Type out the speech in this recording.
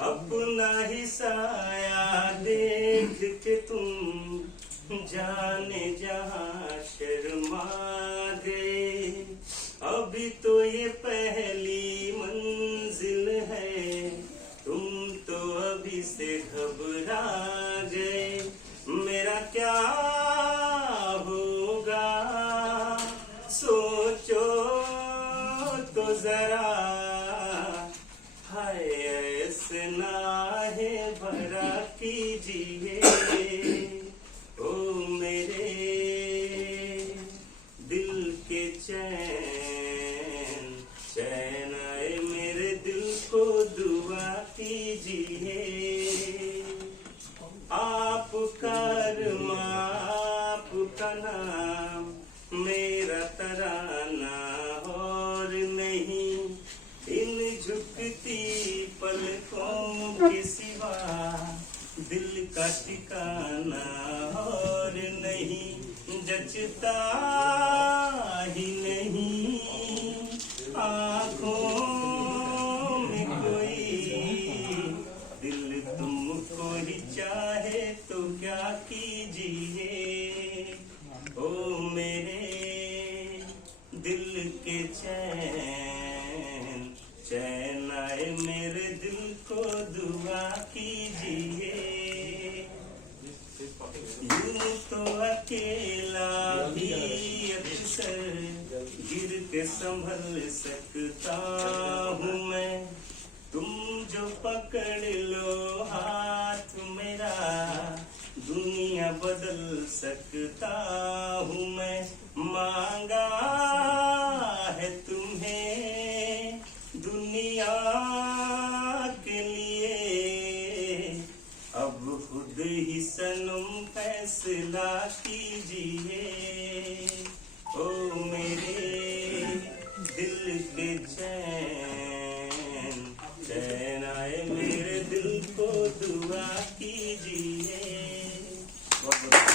अपना ही साया देख के तुम जाने जहां शर्मा गए। अभी तो ये पहली मंजिल है, तुम तो अभी से घबरा गए। मेरा क्या होगा सोचो तो जरा, हाय ऐसे नाहे भरा कीजिए। ओ मेरे दिल के चैन चैन आए, मेरे दिल को दुआ कीजिए। आपका आपका नाम मेरा तराना और नहीं, इन झुकती पलकों के सिवा दिल का ठिकाना और नहीं। जचता ही नहीं आँखों में कोई, दिल तुमको ही चाहे तो क्या कीजिए। ओ मेरे दिल के चैन चैन आए, मेरे दिल को दुआ कीजिए। यूं तो अकेला भी अक्सर गिर के संभल सकता हूँ मैं, तुम जो पकड़ लो हाथ मेरा दुनिया बदल सकता हूँ मैं। मांगा है तुम्हें दुनिया के लिए, अब खुद ही सनम फैसला कीजिए। ओ